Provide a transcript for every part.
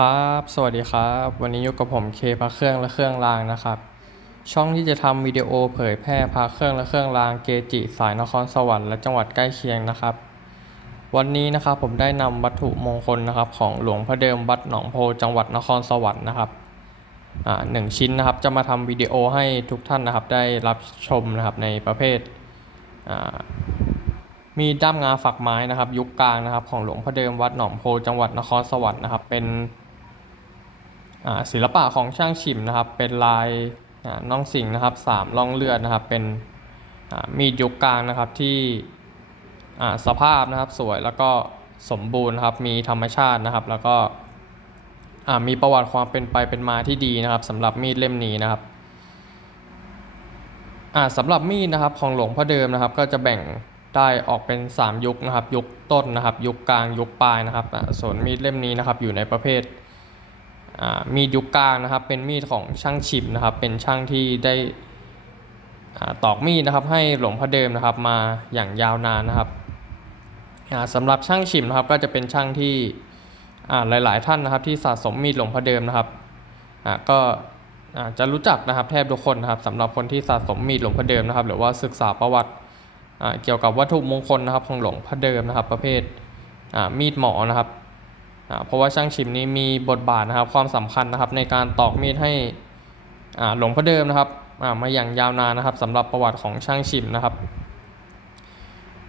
ครับ สวัสดีครับ วันนี้อยู่กับผมเคพระเครื่องและเครื่องรางนะครับ ช่องที่จะทำวิดีโอเผยแพร่พระเครื่องและเครื่องรางเกจิสายนครสวรรค์และจังหวัดใกล้เคียงนะครับ วันนี้นะครับผมได้นำวัตถุมงคลนะครับ ของหลวงพระเดิมวัดหนองโพจังหวัดนครสวรรค์นะครับอ่าหนึ่งชิ้นนะครับ จะมาทำวิดีโอให้ทุกท่านนะครับ ได้รับชมนะครับในประเภทอ่ามีด้ามงาฝักไม้นะครับ ยุคกลางนะครับ ของหลวงพ่อเดิมวัดหนองโพจังหวัดนครสวรรค์นะครับ เป็น ศิลปะของช่างฉิมนะครับ เป็นลายน้องสิงห์นะครับสามล่องเลือดนะครับ เป็นมีดยุคกลางนะครับที่สภาพนะครับสวยแล้วก็สมบูรณ์นะครับ มีธรรมชาตินะครับ แล้วก็มีประวัติความเป็นไปเป็นมาที่ดีนะครับสำหรับมีดเล่มนี้นะครับสำหรับมีดนะครับของหลวงพ่อเดิมนะครับ ก็จะแบ่งได้ออกเป็น 3 ยุคนะครับ ยุคต้นนะครับ ยุคกลางยุคปลายนะครับส่วนมีดเล่มนี้นะครับอยู่ในประเภท มีดยุคกลางนะครับ เป็นมีดของช่างฉิมนะครับ เป็นช่างที่ได้ตอกมีดนะครับ ให้หลวงพ่อเดิมนะครับมาอย่างยาวนานนะครับอ่าสำหรับช่างฉิมนะครับก็จะเป็นช่างที่อ่าหลาย ๆ ท่านนะครับ ที่สะสมมีดหลวงพ่อเดิมนะครับก็จะรู้จักนะครับแทบทุกคนนะครับสำหรับคนที่สะสมมีดหลวงพ่อเดิมนะครับ หรือว่าศึกษาประวัติเกี่ยวกับวัตถุมงคลนะครับของหลวงพ่อเดิมนะครับ ประเภทมีดหมอนะครับ เพราะว่าช่างชิมนี้มีบทบาทนะครับความสำคัญนะครับในการตอกมีดให้หลวงพ่อเดิมนะครับมาอย่างยาวนานนะครับสำหรับประวัติของช่างชิมนะครับ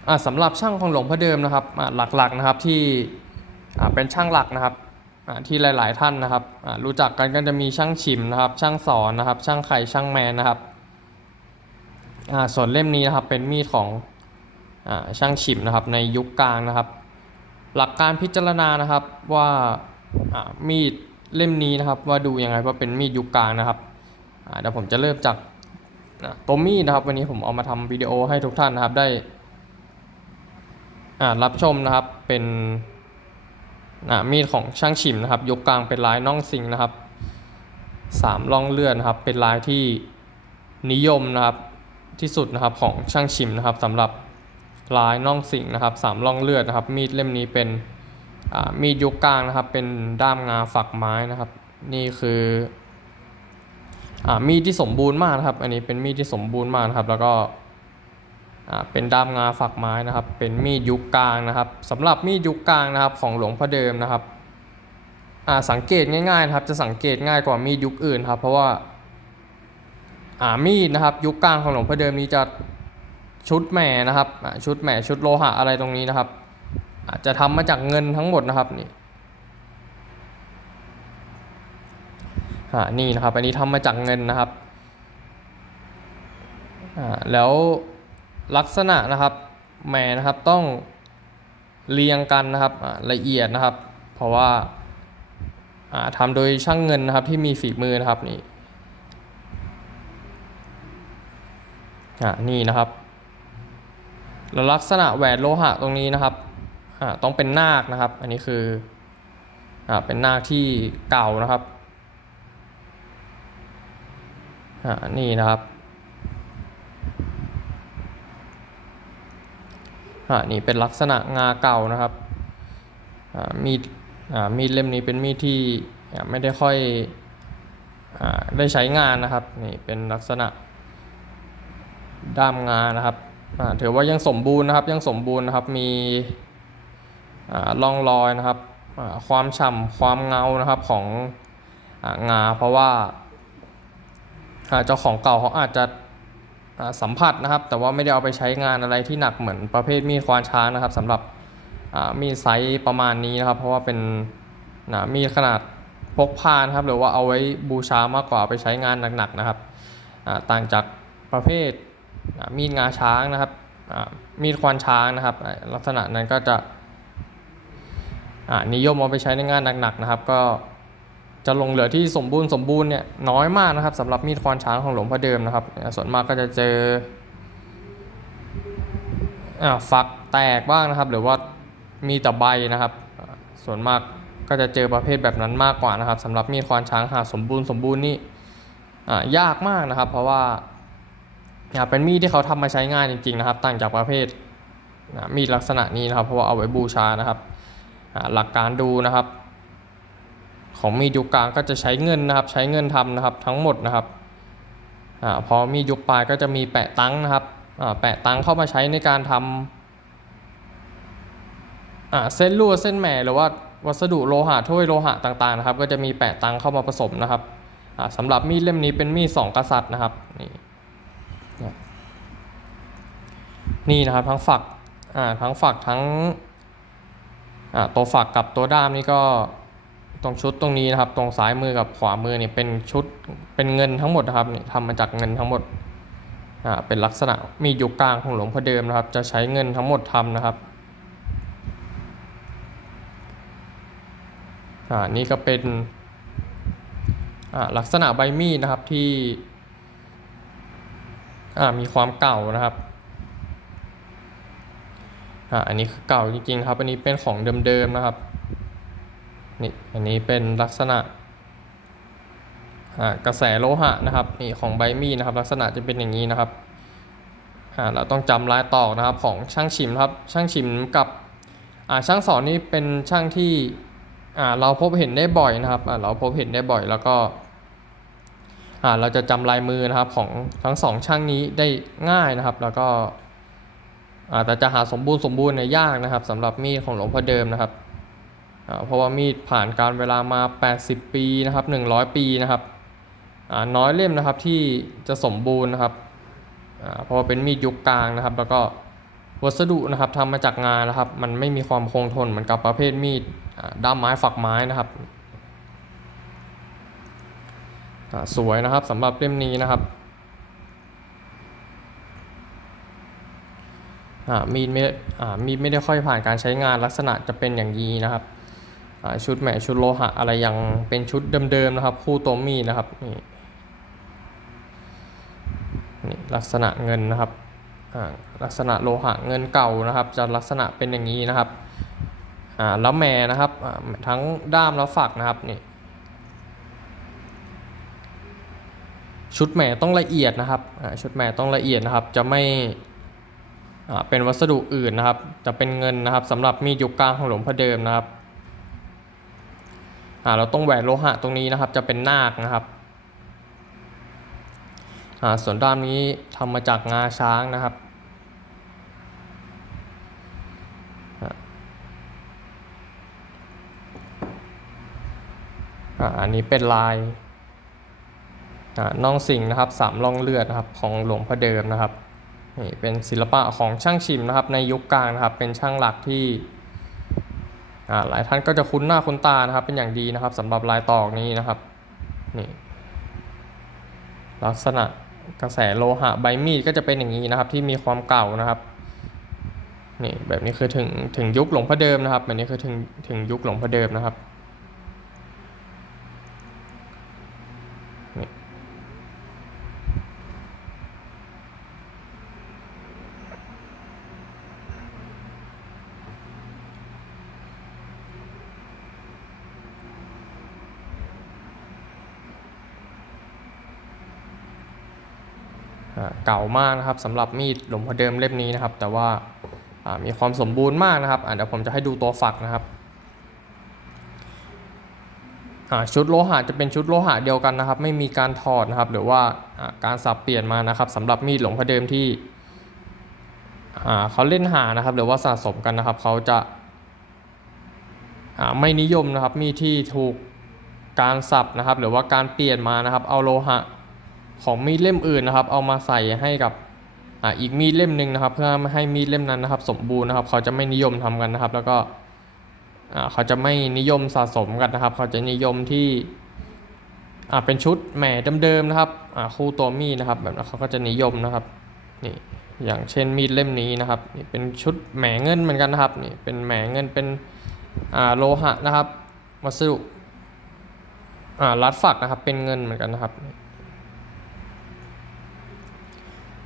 อ่าสำหรับช่างของหลวงพ่อเดิมนะครับหลักๆนะครับที่เป็นช่างหลักนะครับที่หลาย ๆ ท่านนะครับรู้จักกันก็จะมีช่างฉิมนะครับ ช่างสอนนะครับ ช่างไข่ช่างแมนนะครับส่วนเล่มนี้นะครับเป็นมีดของอช่างฉิมนะครับในยุคกลางนะครับ หลักการพิจารณานะครับว่ามีดเล่มนี้นะครับ ว่าดูยังไงว่าเป็นมีดยุคกลางนะครับเดี๋ยวผมจะเริ่มจากตัวมีดนะครับ วันนี้ผมเอามาทำวิดีโอให้ทุกท่านนะครับได้รับชมนะครับเป็นมีดของช่างฉิมนะครับยกกลางเป็นลายน่องสิงนะครับสามล่องเลื่อดนะครับ เป็นลายที่นิยมนะครับที่สุดนะครับของช่างฉิมนะครับสำหรับ ลายน่องสิงนะครับสามล่องเลือดนะครับ มีดเล่มนี้เป็นมีดยกกลางนะครับ เป็นด้ามงาฝักไม้นะครับ นี่คืออมีดที่สมบูรณ์มากนะครับ อันนี้เป็นมีดที่สมบูรณ์มากนะครับ แล้วก็เป็นด้ามงาฝักไม้นะครับ เป็นมีดยุคกลางนะครับสำหรับมีดยุคกลางนะครับ ของหลวงพ่อเดิมนะครับสังเกตง่ายๆนะครับ จะสังเกตง่ายกว่ามีดยุคอื่นครับ เพราะว่ามีดนะครับ ยุคกลางของหลวงพ่อเดิมนี้จะ ชุดแหม่นะครับชุดแหม่ชุดโลหะอะไรตรงนี้นะครับ อาจจะทำมาจากเงินทั้งหมดนะครับนี่อ่านี่นะครับอันนี้ทำมาจากเงินนะครับอ่าแล้วลักษณะนะครับแหม่นะครับต้องเรียงกันนะครับละเอียดนะครับ เพราะว่าอ่าทำโดยช่างเงินนะครับที่มีฝีมือนะครับนี่อ่านี่นะครับ แล้วลักษณะแหวนโลหะตรงนี้นะครับอ่าต้องเป็นนาคนะครับ อันนี้คืออ่าเป็นนาคที่เก่านะครับอ่านี่นะครับอ่านี่เป็นลักษณะงาเก่านะครับอ่ามีดอ่ามีดเล่มนี้เป็นมีดที่ไม่ได้ค่อยอ่าได้ใช้งานนะครับนี่เป็นลักษณะด้ามงานะครับ ถือว่ายังสมบูรณ์นะครับยังสมบูรณ์นะครับมีอ่าร่องรอยนะครับความฉ่ำความเงานะครับขององา เพราะว่าเจ้าของเก่าเขาอาจจะสัมผัสนะครับ แต่ว่าไม่ได้เอาไปใช้งานอะไรที่หนักเหมือนประเภทมีดควานช้างนะครับสำหรับมีดไซส์ประมาณนี้นะครับ เพราะว่าเป็นนะมีดขนาดพกพานะครับหรือว่าเอาไว้บูชามากกว่าไปใช้งานหนักๆนะครับต่างจากประเภท มีดงาช้างนะครับมีดควานช้างนะครับ ลักษณะนั้นก็จะนิยมเอาไปใช้ในงานหนักๆนะครับ ก็จะลงเหลือที่สมบูรณ์สมบูรณ์เนี่ยน้อยมากนะครับสำหรับมีดควานช้างของหลวงพ่อเดิมนะครับ ส่วนมากก็จะเจออ่าฝักแตกบ้างนะครับ หรือว่ามีแต่ใบนะครับ ส่วนมากก็จะเจอประเภทแบบนั้นมากกว่านะครับสำหรับมีดควานช้างหากสมบูรณ์สมบูรณ์นี่ยากมากนะครับ เพราะว่า อ่าเป็นมีดที่เขาทำมาใช้งานจริงๆนะครับ ต่างจากประเภทอ่ามีดลักษณะนี้นะครับ เพราะว่าเอาไว้บูชานะครับหลักการดูนะครับ ของมีดยุคกลางก็จะใช้เงินนะครับ ใช้เงินทำนะครับทั้งหมดนะครับอพอมีดยุคปลายก็จะมีแปะตังนะครับแปะตังเข้ามาใช้ในการทำอ่าเส้นลวดเส้นแหม่หรือว่าวัสดุโลหะถ้วยโลหะต่างๆนะครับ ก็จะมีแปะตังเข้ามาผสมนะครับอ่าสำหรับมีดเล่มนี้เป็นมีดสองกษัตริย์นะครับนี่เนี่ย นี่นะครับทั้งฝักอ่าทั้งฝักทั้งอ่าตัวฝักกับตัวด้ามนี่ก็ตรงชุดตรงนี้นะครับ ตรงซ้ายมือกับขวามือเนี่ยเป็นชุดเป็นเงินทั้งหมดนะครับนี่ทำมาจากเงินทั้งหมดอ่าเป็นลักษณะมีดยุคกลางของหลวงพ่อเดิมนะครับ จะใช้เงินทั้งหมดทำนะครับอ่านี่ก็เป็นอ่าลักษณะใบมีดนะครับที่อ่ามีความเก่านะครับ อ่าอันนี้เก่าจริงๆครับ อันนี้เป็นของเดิมๆนะครับนี่อันนี้เป็นลักษณะกระแสโลหะนะครับนี่ของใบมีดนะครับ ลักษณะจะเป็นอย่างนี้นะครับเราต้องจำลายตอกนะครับของช่างชิมครับช่างชิมกับช่างสอนนี่เป็นช่างที่เราพบเห็นได้บ่อยนะครับเราพบเห็นได้บ่อยแล้วก็เราจะจำลายมือนะครับของทั้งสองช่างนี้ได้ง่ายนะครับ แล้วก็ แต่จะหาสมบูรณ์สมบูรณ์เนี่ยยากนะครับสำหรับมีดของหลวงพ่อเดิมนะครับเพราะว่ามีดผ่านการเวลามา 80 ปีนะครับ100 ปีนะครับน้อยเล่มนะครับที่จะสมบูรณ์นะครับเพราะว่าเป็นมีดยุคกลางนะครับ แล้วก็วัสดุนะครับทำมาจากงานนะครับ มันไม่มีความคงทนเหมือนกับประเภทมีดด้ามไม้ฝักไม้นะครับสวยนะครับสำหรับเล่มนี้นะครับอ่า มีดไม่มีดไม่ได้ค่อยผ่านการใช้งานลักษณะจะเป็นอย่างนี้นะครับชุดแหมชุดโลหะอะไรยังเป็นชุดเดิมๆนะครับ คู่ตัวมีดนะครับนี่นี่ลักษณะเงินนะครับลักษณะโลหะเงินเก่านะครับ จะลักษณะเป็นอย่างนี้นะครับแล้วแหม่นะครับทั้งด้ามแล้วฝักนะครับนี่ชุดแหม่ต้องละเอียดนะครับชุดแหม่ต้องละเอียดนะครับ จะไม่ เป็นวัสดุอื่นนะครับ จะเป็นเงินนะครับสำหรับมีดยุคกลางของหลวงพ่อเดิมนะครับอ่าเราต้องแหวนโลหะตรงนี้นะครับ จะเป็นนาคนะครับอ่าส่วนด้านนี้ทำมาจากงาช้างนะครับอ่าอันนี้เป็นลายอ่าน่องสิงนะครับสามร่องเลือดนะครับของหลวงพ่อเดิมนะครับ นี่เป็นศิลปะของช่างชิมนะครับ ในยุคกลางนะครับ เป็นช่างหลักที่หลายท่านก็จะคุ้นหน้าคุ้นตานะครับ เป็นอย่างดีนะครับสำหรับลายตอกนี้นะครับนี่ลักษณะกระแสโลหะใบมีดก็จะเป็นอย่างนี้นะครับ ที่มีความเก่านะครับนี่แบบนี้คือถึงถึงยุคหลวงพ่อเดิมนะครับแบบนี้คือถึงถึงยุคหลวงพ่อเดิมนะครับ เก่ามากนะครับสำหรับมีดหลวงพ่อเดิมเล่มนี้นะครับ แต่ว่ามีความสมบูรณ์มากนะครับเดี๋ยวผมจะให้ดูตัวฝักนะครับชุดโลหะจะเป็นชุดโลหะเดียวกันนะครับ ไม่มีการถอดนะครับ หรือว่าการสับเปลี่ยนมานะครับสำหรับมีดหลวงพ่อเดิมที่เขาเล่นหานะครับ หรือว่าสะสมกันนะครับเขาจะาไม่นิยมนะครับมีดที่ถูกการสับนะครับ หรือว่าการเปลี่ยนมานะครับ เอาโลหะ ของมีดเล่มอื่นนะครับ เอามาใส่ให้กับอ่าอีกมีดเล่มหนึ่งนะครับ เพื่อไม่ให้มีดเล่มนั้นนะครับ สมบูรณ์นะครับ เขาจะไม่นิยมทำกันนะครับ แล้วก็อ่าเขาจะไม่นิยมสะสมกันนะครับ เขาจะนิยมที่อ่าเป็นชุดแหม่เดิมๆนะครับอ่าคู่ตัวมีดนะครับ แบบนั้นเขาก็จะนิยมนะครับนี่อย่างเช่นมีดเล่มนี้นะครับนี่เป็นชุดแหม่เงินเหมือนกันนะครับนี่เป็นแหม่เงินเป็นอ่าโลหะนะครับ วัสดุอ่ารัดฝักนะครับเป็นเงินเหมือนกันนะครับ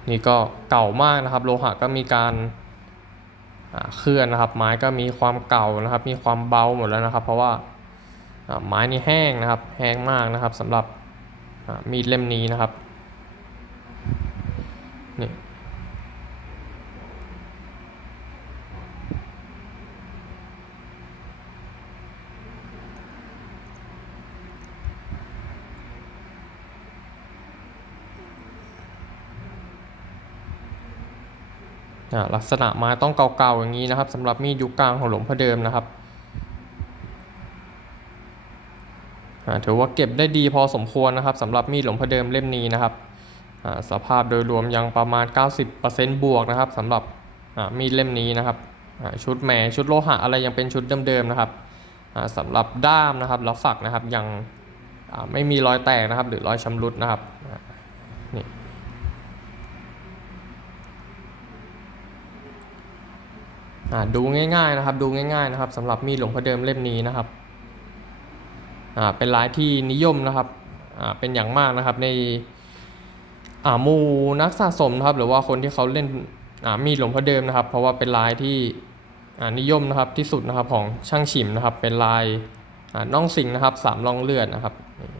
นี่ก็เก่ามากนะครับ โลหะก็มีการเคลื่อนนะครับ ไม้ก็มีความเก่านะครับ มีความเบาหมดแล้วนะครับ เพราะว่าไม้นี่แห้งนะครับ แห้งมากนะครับสำหรับมีดเล่มนี้นะครับนี่ ลักษณะไม้ต้องเก่าๆอย่างนี้นะครับสำหรับมีดยุคกลางของหลวงพ่อเดิมนะครับถือว่าเก็บได้ดีพอสมควรนะครับสำหรับมีดหลวงพ่อเดิมเล่มนี้นะครับสภาพโดยรวมยังประมาณ 90%บวกนะครับสำหรับมีดเล่มนี้นะครับชุดแหมชุดโลหะอะไรยังเป็นชุดเดิมๆนะครับสำหรับด้ามนะครับแล้วฝักนะครับยังไม่มีรอยแตกนะครับ หรือรอยชำรุดนะครับอ่านี่ อ่า ดูง่ายๆนะครับดูง่ายๆนะครับสำหรับมีดหลวงพ่อเดิมเล่มนี้นะครับเป็นลายที่นิยมนะครับเป็นอย่างมากนะครับในหมู่นักสะสมนะครับ หรือว่าคนที่เขาเล่นมีดหลวงพ่อเดิมนะครับ เพราะว่าเป็นลายที่นิยมนะครับที่สุดนะครับของช่างฉิมนะครับ เป็นลายน่องสิงนะครับสามรองเลือดนะครับอ่า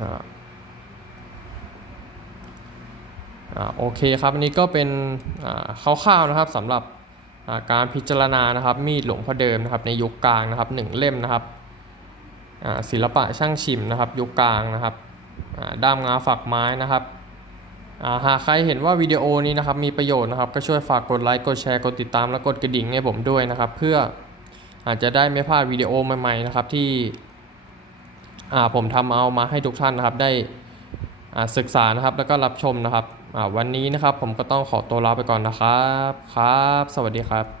อ่า โอเคครับอันนี้ก็เป็นอ่าคร่าวๆนะครับสำหรับการพิจารณานะครับมีดหลวงพ่อเดิมนะครับในยุคกลางนะครับหนึ่งเล่มนะครับศิลปะช่างฉิมนะครับยุคกลางนะครับด้ามงาฝักไม้นะครับหากใครเห็นว่าวิดีโอนี้นะครับมีประโยชน์นะครับก็ช่วยฝากกดไลค์กดแชร์กดติดตามและกดกระดิ่งให้ผมด้วยนะครับ เพื่ออาจจะได้ไม่พลาดวิดีโอใหม่ๆนะครับที่ผมทำเอามาให้ทุกท่านนะครับได้ศึกษานะครับแล้วก็รับชมนะครับ วันนี้นะครับผมก็ต้องขอตัวลาไปก่อนนะครับ ครับ สวัสดีครับ